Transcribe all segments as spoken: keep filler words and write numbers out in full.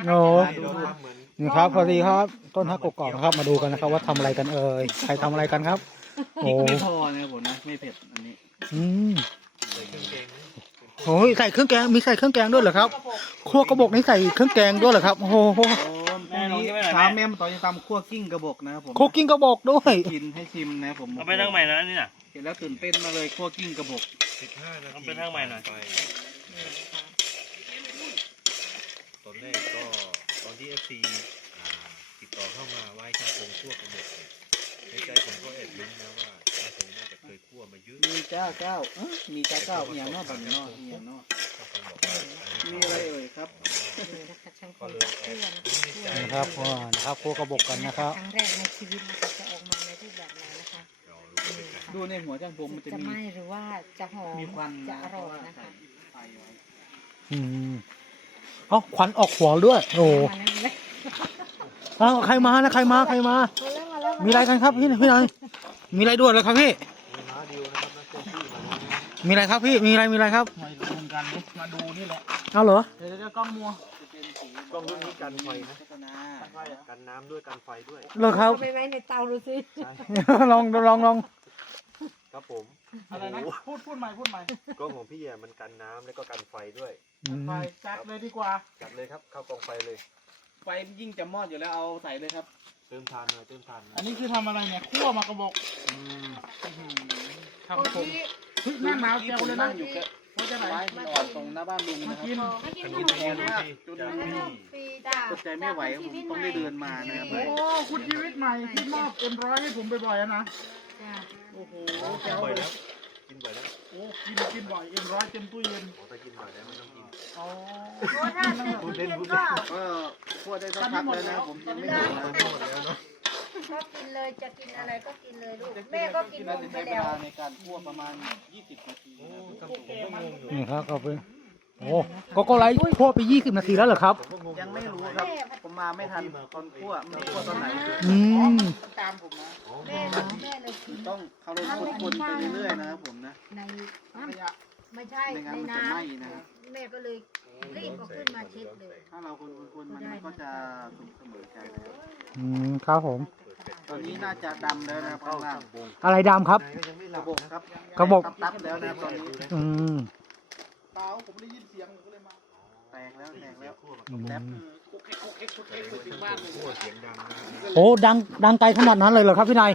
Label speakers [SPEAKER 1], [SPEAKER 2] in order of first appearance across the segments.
[SPEAKER 1] โอ้นี่ครับพอดีครับต้นฮักกกอกนะครับมาดูกันนะครับว่าทำอะไรกันเอ่ยใครทำอะไรกันครับ
[SPEAKER 2] พริ
[SPEAKER 1] โอ้
[SPEAKER 2] กไม่พอนะครับผมนะไม่เผ็ดอันนี้
[SPEAKER 1] อืมโอ้ยใส่เครื่องแกงมีใส่เครื่องแกงด้วยเหรอครับคั่วกระบอกนี่ใส่เครื่องแกงด้วยเหรอครับโอ้โห
[SPEAKER 2] โอ้แม่นี้เช้าแม่มาต่อจะตำคั่วกิ้งกระบอกนะครับผม
[SPEAKER 1] โคกิ้งกระบอกด้วย
[SPEAKER 2] กินให้ชิมนะครับผม
[SPEAKER 3] เอาไปทางใหม่นะนี่น่ะ
[SPEAKER 2] เห็นแล้วตื่นเต้นมาเลยคั่วกิ้งกระบอก
[SPEAKER 4] สิบห้านาที
[SPEAKER 3] เอาไปทางใหม่หน่อย
[SPEAKER 4] ตอนแรกก็ตอนที่เอฟซีติดต่อเข้ามาว่าให้ช่างพงคั่วกระบอกเนี่ยในใจผมก็แอบลุ้นนะว่าช่างพงน่าจะเคยคั่วมาเยอะ
[SPEAKER 2] มีเจ้าเก้าเอ้ยมีเจ้าเก้าอย่างนอกแบบนอกอย่างนอก
[SPEAKER 4] ช่างพงบอกว่าอัน
[SPEAKER 2] มี
[SPEAKER 4] นี้
[SPEAKER 2] อะไรเอ่ยครับ
[SPEAKER 4] ก็เลยแอบลุ้นในใจ
[SPEAKER 1] นะครับอ่านะครับคั่วกระบอกกันนะครับ
[SPEAKER 5] ครั้งแรกในชีวิตนะคะจะออกมาในรูปแบบไหนนะคะ
[SPEAKER 4] เรารู้ด้วยกัน
[SPEAKER 2] ดูในหัวช่างพงมันจะ
[SPEAKER 5] จะ
[SPEAKER 2] มี
[SPEAKER 5] ไหม้หรือว่าจะหอม
[SPEAKER 2] มีควัน
[SPEAKER 5] จะอร่อยนะคะ
[SPEAKER 2] ไฟไว้
[SPEAKER 1] อืมเอ้าควันออกหัวด้วยโอ้
[SPEAKER 5] มาแล้วเลย
[SPEAKER 1] เอ้าใครมานะใครมาใครมา
[SPEAKER 5] มาแล้วมาแล้ว
[SPEAKER 1] มีอะไรกันครับพี่พี่หน่อยมีอะไรด่วนเลยครับพี่
[SPEAKER 4] มีม้าดิวนะครับนักเต้นที่มาแล้วนะ
[SPEAKER 1] มีอะไรครับพี่มีอะไรมีอะไรครับ
[SPEAKER 2] ไม่รู้เหมือนกันนี่มาดูนี่แหละ
[SPEAKER 1] เอาเหรอ
[SPEAKER 2] เดี๋ยวจะกล้องมัวจะเป็นสี
[SPEAKER 4] กล้องรุ่นนี้กันไฟนะ
[SPEAKER 2] พัฒนา
[SPEAKER 4] กันน้ำด้วยกันไฟด้วย
[SPEAKER 1] เหรอครับ
[SPEAKER 5] เอาไปไว้ในเตาดูสิ
[SPEAKER 4] ใช่
[SPEAKER 1] ลองลองลอง
[SPEAKER 4] ครับผม
[SPEAKER 2] อะไรนะพูดพูดใหม่พูดใหม่
[SPEAKER 4] กล้องของพี่อ่ะมันกันน้ำแล้วก็กันไฟด้วย
[SPEAKER 1] อืม
[SPEAKER 2] ไฟจัดเลยดีกว่า
[SPEAKER 4] จัดเลยครับเข้ากองไฟเลย
[SPEAKER 2] ไฟยิ่งจะมอดอยู่แล้วเอาใส่เลยครับ
[SPEAKER 4] เติมทานหน่อยเติมทานหน่
[SPEAKER 2] อั
[SPEAKER 4] อน ย
[SPEAKER 2] นี้คือทำอะไรเนี่ยคั่วมากระบอก
[SPEAKER 4] อืม
[SPEAKER 2] ทำผมหน้าหนาวแกวเลยนะอยู่แกเขาจะไหนมันอ่อนตรงหน้าบ้านลุงนะครับ
[SPEAKER 5] กินไม่กิน
[SPEAKER 4] อัน
[SPEAKER 5] ข
[SPEAKER 4] นี้
[SPEAKER 5] นม
[SPEAKER 4] เป็น
[SPEAKER 5] เอง
[SPEAKER 4] เงิน
[SPEAKER 5] นะ
[SPEAKER 4] ที่จาก
[SPEAKER 5] แล้วก็
[SPEAKER 4] พี่
[SPEAKER 5] ฟรีจ้า
[SPEAKER 2] อดใจไม่ไหวผมต้องได้เดินมานะครับ
[SPEAKER 4] โอ้
[SPEAKER 6] โอ้คุณชีวิตใหม่ที่มอบเอ็มร้อยให้ผมบ่อยๆอะนะ
[SPEAKER 5] จ้า
[SPEAKER 6] โอ้โห
[SPEAKER 4] กิ
[SPEAKER 6] แก้
[SPEAKER 4] น
[SPEAKER 6] ว
[SPEAKER 4] บ่อย
[SPEAKER 6] เล
[SPEAKER 4] แล้
[SPEAKER 6] ยว
[SPEAKER 4] กินบ่อยแล้ว
[SPEAKER 6] โอ้กินกินบ่อยเอ็มร้อยเต็มตู้เย็น
[SPEAKER 4] โอ้ถ้ากินบ่อยแล้วไม่ต้องกิน
[SPEAKER 6] อ๋อ
[SPEAKER 5] โอ้ถ้าเป็นทุเรียนก็
[SPEAKER 2] ก็คั่วได้สักพักแล้วนะผมยังไม่หมด
[SPEAKER 4] ตอนนี้หมดแล้วเนาะ
[SPEAKER 5] ก็กินเลยจะกินอะไรก็กินเลยลูกแม่ก็กินน
[SPEAKER 2] น่าม จะ
[SPEAKER 5] ไป
[SPEAKER 2] ใช้เว
[SPEAKER 5] แล้ว
[SPEAKER 2] ลาในการคั่วประมาณยี่สิบนาที
[SPEAKER 4] โอ้
[SPEAKER 2] นะครับ
[SPEAKER 4] ครับผมก็งงอยู่
[SPEAKER 1] นี่ครับก็เป็นโอ้โกโก้ไลท์คั่วไปยี่สิบนาทีแล้วเหรอครับ
[SPEAKER 4] ผมก็งงอ
[SPEAKER 2] ยังไม่รู้ครับผมมาไม่ทันตอนคั่วไม่รู้คั่วตอนไหน
[SPEAKER 1] อืม
[SPEAKER 2] ตามผมนะ
[SPEAKER 4] อ๋อ
[SPEAKER 5] แม่เลยแม่เลยกิน
[SPEAKER 2] ต้องเคารพคนไปเรื่อยๆนะครับผมนะ
[SPEAKER 5] ใน
[SPEAKER 6] ขยะ
[SPEAKER 5] ไม่ใช่
[SPEAKER 2] ไม่งั้น
[SPEAKER 5] ใน
[SPEAKER 2] มันจะ
[SPEAKER 5] น้
[SPEAKER 2] ไหม้นะครับ
[SPEAKER 5] ำแม่ก็เลยรีบเอาขึ้นมาเช็ดเลย
[SPEAKER 2] ถ้าเราคนคนๆมันก็จะเสมอกันนะครับ
[SPEAKER 1] อืมครับผม
[SPEAKER 2] ตอนนี้น่าจะดำแล้วนะครับข้างล่าง
[SPEAKER 1] อะไรดำครับ
[SPEAKER 4] นายก็ยังไม่ห
[SPEAKER 2] ก
[SPEAKER 4] ลั
[SPEAKER 2] ระ
[SPEAKER 4] บ
[SPEAKER 2] บอก
[SPEAKER 4] นะ
[SPEAKER 2] ครับ
[SPEAKER 1] กระบอก
[SPEAKER 2] ตับๆแล้วนะครับตอนนี้
[SPEAKER 1] อืม
[SPEAKER 6] เปล่าผมได้ยินเสียงผมก็เลยมา
[SPEAKER 2] แตกแล้วแตกแล้ว
[SPEAKER 1] อืม
[SPEAKER 2] แป๊บ
[SPEAKER 6] คุกเค็กคุกเค็กคุกเค็กถึงบ้านเลย
[SPEAKER 4] คั่วเสียงดังนะ
[SPEAKER 1] โอ้ดังดังไกลขนาดนั้นเลยเหรอครับพี่นาย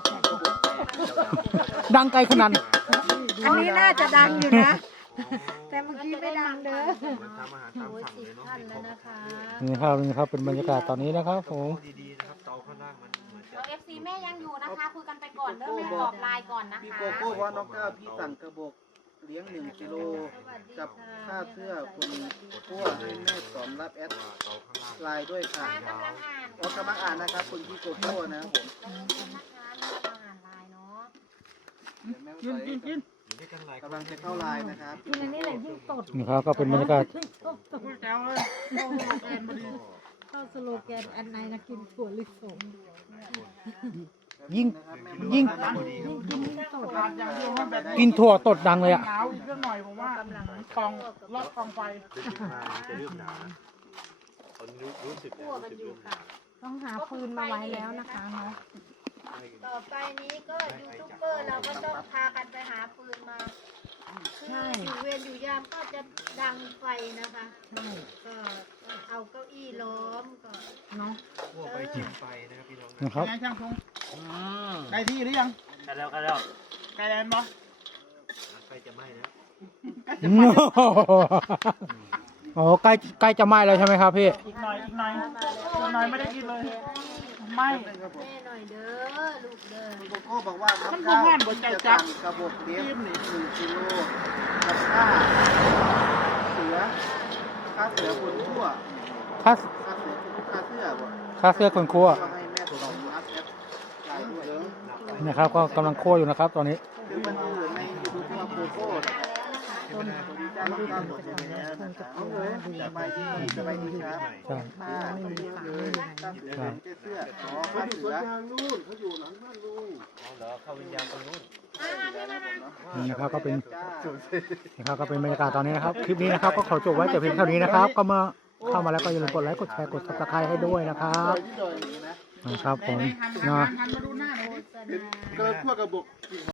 [SPEAKER 1] ดังไกลขนาด
[SPEAKER 5] อันนี้น่าจะดังอยู่นะ แต่เมื่อกี้ไม่ดังเด้อ
[SPEAKER 4] มันทำอาหารตามสั่งเลยเนาะ
[SPEAKER 5] ท่านแล้วนะคะ
[SPEAKER 1] นี่ครับนี่ครับเป็นบรรยากาศตอนนี้นะครับผม
[SPEAKER 4] ดีๆนะครับเตาข้างล่างมันเหมือนจะ
[SPEAKER 7] เดี๋ยวเอฟซีแม่ยังอยู่นะคะ คุยกันไปก่อนเริ่มแม่ตอบไลน์ก่อนนะ
[SPEAKER 2] พี่
[SPEAKER 7] คะ
[SPEAKER 2] โกโก้ว่าน้องก้าวพี่สั่งกระบอกเลี้ยงหนึ่งกิโลกับค่าเสื้อคนคั่วให้แม่สอนรับแอด
[SPEAKER 4] ว่าเตาข้างล่าง
[SPEAKER 2] ไลน์ด้วยค่ะ
[SPEAKER 7] กำลังอ่าน
[SPEAKER 2] อ๋อกำลังอ่านนะครับคุณพี่โกโก้นะครับผม
[SPEAKER 7] ใจเย็นๆนะคะแม่กำลังอ่านไลน์เนาะ
[SPEAKER 6] กินกินกิน
[SPEAKER 4] อยู่ด้วยกันหลายคน
[SPEAKER 2] กำลังจะเข้าไลน์นะครับ
[SPEAKER 5] กินอันนี้แหละยิ่งตด
[SPEAKER 1] นี่ครับก็เป็นบรรยากาศ
[SPEAKER 6] คุยแก้วเลยเข้าโรงแรมพอดี
[SPEAKER 5] เข้าสโลแกนอันไหนนะกินถั่วลิสง
[SPEAKER 1] ยิ่ง
[SPEAKER 2] นะครับแม่
[SPEAKER 1] ยิ่ง
[SPEAKER 4] พอดีครับ
[SPEAKER 5] กินยิ่งตด
[SPEAKER 6] ขาดอย่างเดียวว่าแบบ
[SPEAKER 1] กินถั่วตดดังเลยอ่ะ
[SPEAKER 6] หนาวอีกเรื่องหน่อยผมว่ากองรอบกองไฟ
[SPEAKER 4] คือขึ้นมามันจะเริ่มหนาวนะตอนนี้รู้สึกแล้วรู้สึกเริ่มหนาว
[SPEAKER 5] ต้องหาฟืนมาไว้แล้วนะคะเนาะ
[SPEAKER 7] ต่อไปนี้ก็ยูทูบเบอร์เราก็ต้องพากันไปหาปืนมาคืออยู่เวรอยู่ยามก็จะดังไฟนะคะ
[SPEAKER 5] ใช่
[SPEAKER 7] ก็เอาเก้าอี้ล้อมก็
[SPEAKER 5] เนาะ
[SPEAKER 4] คั่วไปจิ้มไปนะครับพี่น้อง
[SPEAKER 1] นะครับ
[SPEAKER 6] ไงช่างพงได้ที่หรือยัง
[SPEAKER 3] กันแล้วกันแล้ว
[SPEAKER 6] ไกลแลนด์ปะ
[SPEAKER 4] ไฟจะไหม้แล้ว
[SPEAKER 1] โอ้ใกล้ใกล้จะไหม้แล้วใช่ไหมครับพี่
[SPEAKER 6] อีกหน่อยอีกหน่อยอีกหน่อยไม่ได้กินเลย ไม่
[SPEAKER 2] ครับผม
[SPEAKER 7] แม่หน่อยเด้อลูกเด้อ
[SPEAKER 2] พี่โกโก้บอกว่าน้องก้าวจะสั่งกระบอกเลี้ยงหนึ่งกิโลกับค่าเสือค่าเสือคนคั่ว
[SPEAKER 1] ค่า
[SPEAKER 2] ค่าเสือค่าเสื้อบ่
[SPEAKER 1] ค่าเสื้อคนคั่ว
[SPEAKER 2] ให้แม่สอนรับแอดไลน์ด้วย
[SPEAKER 1] นะครับก็กำลังคั่วอยู่นะครับ ตอนนี้
[SPEAKER 2] คือมันอยู่ในยูทูบว่าโกโก้ต้นดีใจมากๆหมดเลยนะครับเอาเลยสบายดีสบายดีครับ
[SPEAKER 1] ใช่
[SPEAKER 2] อ่าไม่มีเลยตั้งเสือเสื้ออ๋อค่าเสือ
[SPEAKER 4] เอาเหรอเข้าวิญญาณตรงนู้น
[SPEAKER 1] นี่นะครับก็เป็นนี่ครับก็เป็นบรรยากาศตอนนี้นะครับ คลิปนี้นะครับก็ขอจบไว้แต่เพียงเท่านี้นะครับ ก็มาเข้ามาแล้วก็อย่าลืมกดไลค์กดแชร์กดซับสไครต์ให้ด้วยนะครับ
[SPEAKER 2] ที่ดอยนี้นะ
[SPEAKER 1] นะครับผม
[SPEAKER 6] หัน
[SPEAKER 1] นะ
[SPEAKER 6] หันมาดูหน้าหน่อย
[SPEAKER 7] โฆ
[SPEAKER 6] ดิ
[SPEAKER 7] ษณา
[SPEAKER 2] กำลังคั่วกระบอก